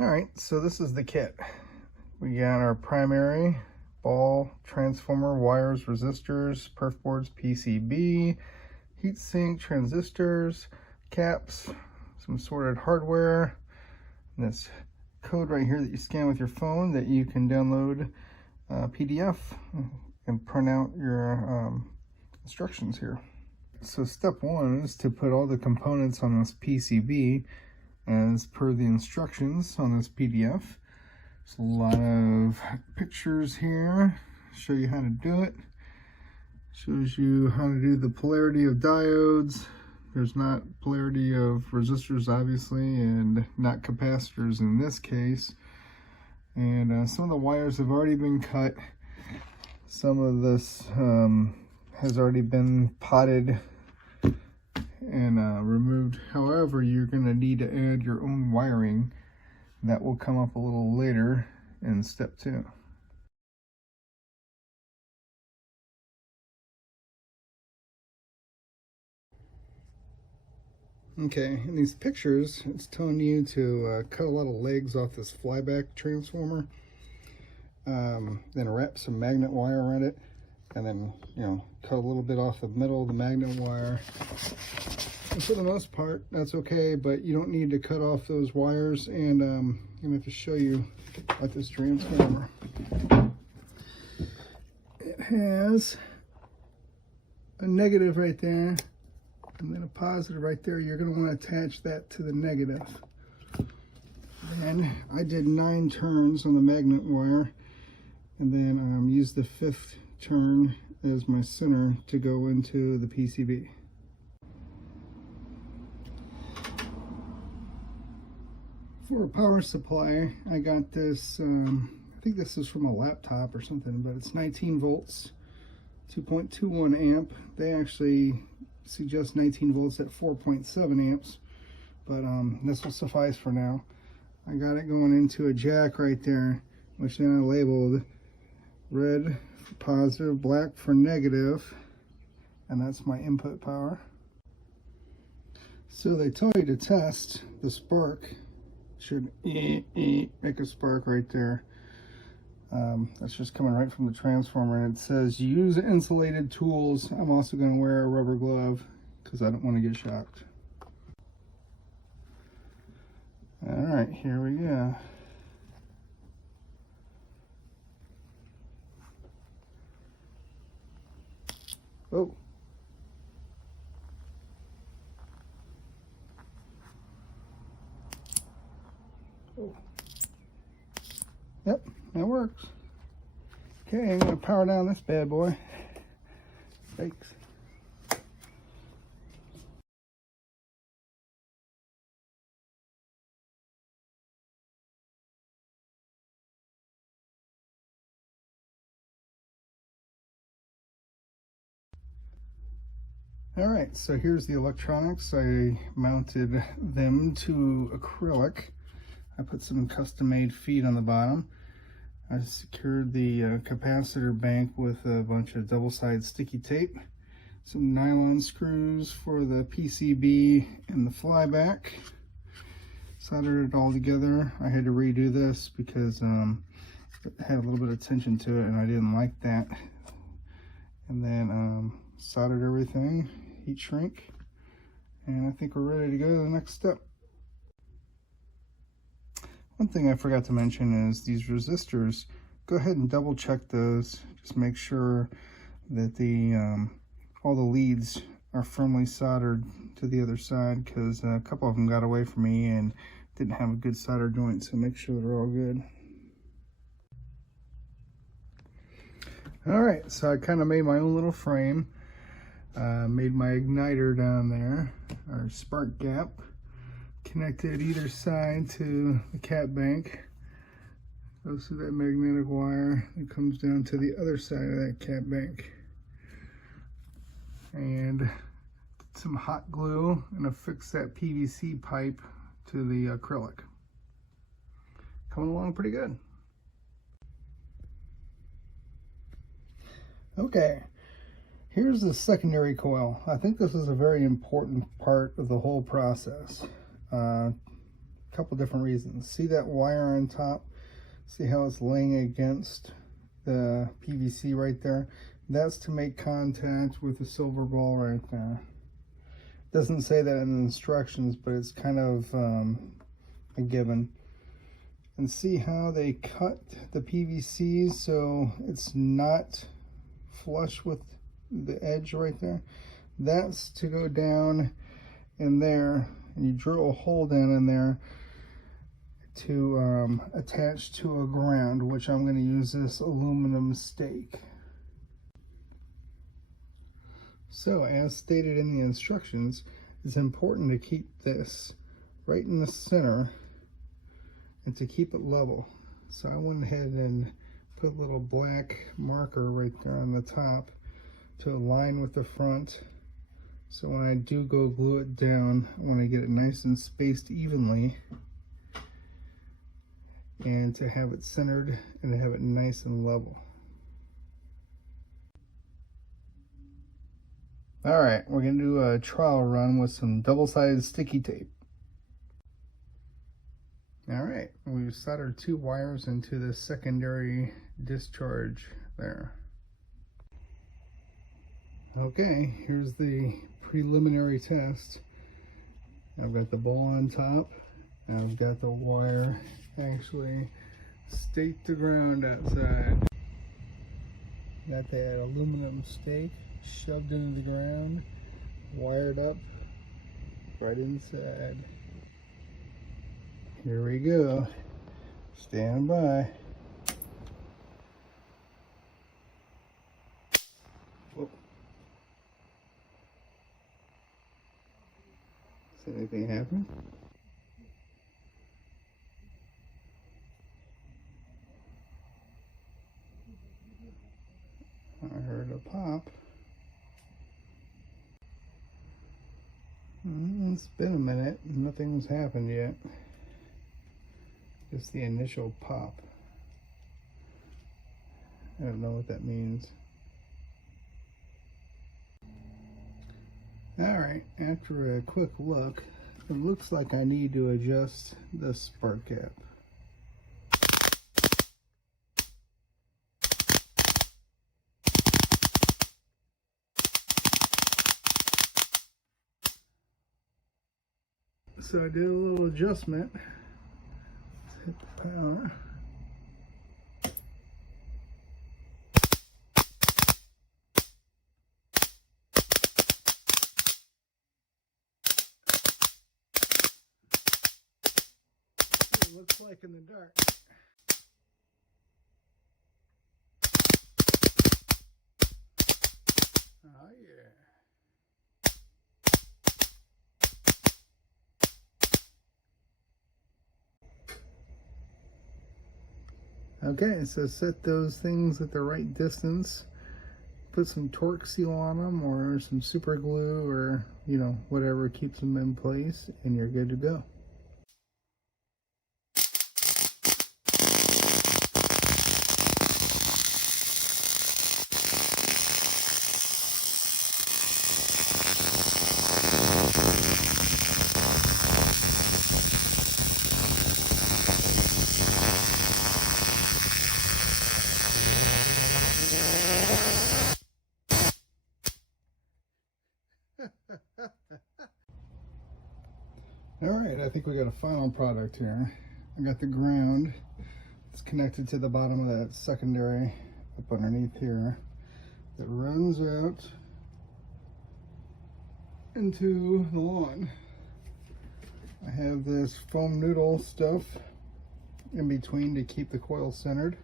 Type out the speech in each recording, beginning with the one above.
All right, so this is the kit. We got our primary, ball, transformer, wires, resistors, perf boards, PCB, heatsink, transistors, caps, some sorted hardware, and this code right here that you scan with your phone that you can download PDF and print out your instructions here. So step one is to put all the components on this PCB as per the instructions on this PDF. There's a lot of pictures here, show you how to do it. Shows you how to do the polarity of diodes. There's not polarity of resistors, obviously, and not capacitors in this case. And some of the wires have already been cut. Some of this has already been potted and removed. However, you're going to need to add your own wiring. That will come up a little later in step 2. Okay, in these pictures, it's telling you to cut a lot of legs off this flyback transformer, then wrap some magnet wire around it, and then, cut a little bit off the middle of the magnet wire. And for the most part, that's okay, but you don't need to cut off those wires. And I'm going to have to show you at this transformer. It has a negative right there, and then a positive right there. You're going to want to attach that to the negative. And I did 9 turns on the magnet wire, and then used the 5th turn as my center to go into the PCB. For a power supply, I got this, I think this is from a laptop or something, but it's 19 volts, 2.21 amp. They actually suggest 19 volts at 4.7 amps, but this will suffice for now. I got it going into a jack right there, which then I labeled red for positive, black for negative, and that's my input power. So they tell you to test the spark. Should make a spark right there. That's just coming right from the transformer, and it says use insulated tools. I'm also going to wear a rubber glove because I don't want to get shocked. All right, here we go. Oh. Oh. Yep, that works. Okay, I'm going to power down this bad boy. Thanks. All right, so here's the electronics. I mounted them to acrylic. I put some custom-made feet on the bottom. I secured the capacitor bank with a bunch of double-sided sticky tape, some nylon screws for the PCB and the flyback. Soldered it all together. I had to redo this because it had a little bit of tension to it and I didn't like that. And then soldered everything, heat shrink, and I think we're ready to go to the next step. One thing I forgot to mention is these resistors. Go ahead and double check those. Just make sure that the all the leads are firmly soldered to the other side, because a couple of them got away from me and didn't have a good solder joint, so make sure they're all good. All right, so I kind of made my own little frame. Made my igniter down there, our spark gap. Connected either side to the cap bank. Goes through that magnetic wire that comes down to the other side of that cap bank. And some hot glue and affix that PVC pipe to the acrylic. Coming along pretty good. Okay, here's the secondary coil. I think this is a very important part of the whole process. a couple different reasons. See that wire on top? See how it's laying against the PVC right there? That's to make contact with the silver ball right there. It doesn't say that in the instructions, but it's kind of a given. And see how they cut the PVC so it's not flush with the edge right there? That's to go down in there, and you drill a hole down in there to attach to a ground, which I'm going to use this aluminum stake. So as stated in the instructions, it's important to keep this right in the center and to keep it level. So I went ahead and put a little black marker right there on the top to align with the front. So when I do go glue it down, I want to get it nice and spaced evenly, and to have it centered and to have it nice and level. All right, we're going to do a trial run with some double-sided sticky tape. All right, we've soldered 2 wires into the secondary discharge there. Okay, here's the preliminary test. I've got the ball on top. I've got the wire actually staked to ground outside. Got that aluminum stake shoved into the ground, wired up right inside. Here we go. Stand by. Whoa. Does anything happen? I heard a pop. It's been a minute. Nothing's happened yet. Just the initial pop. I don't know what that means. Alright, after a quick look, it looks like I need to adjust the spark gap. So I did a little adjustment. Let's hit the power. It looks like in the dark. Oh yeah. Okay, so set those things at the right distance. Put some torque seal on them or some super glue or, you know, whatever keeps them in place, and you're good to go. Alright, I think we got a final product here. I got the ground. It's connected to the bottom of that secondary up underneath here that runs out into the lawn. I have this foam noodle stuff in between to keep the coil centered,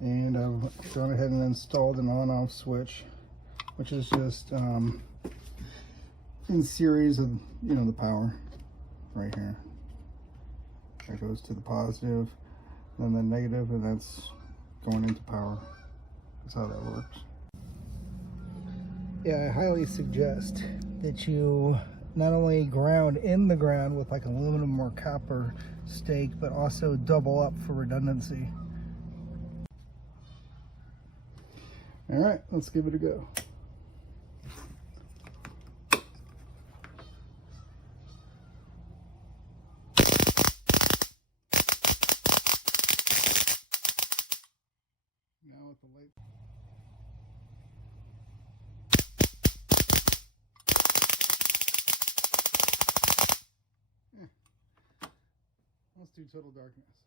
and I've gone ahead and installed an on-off switch, which is just in series of, you know, the power right here. That goes to the positive, then the negative, and that's going into power. That's how that works. Yeah, I highly suggest that you not only ground in the ground with like aluminum or copper stake, but also double up for redundancy. All right, let's give it a go. total darkness.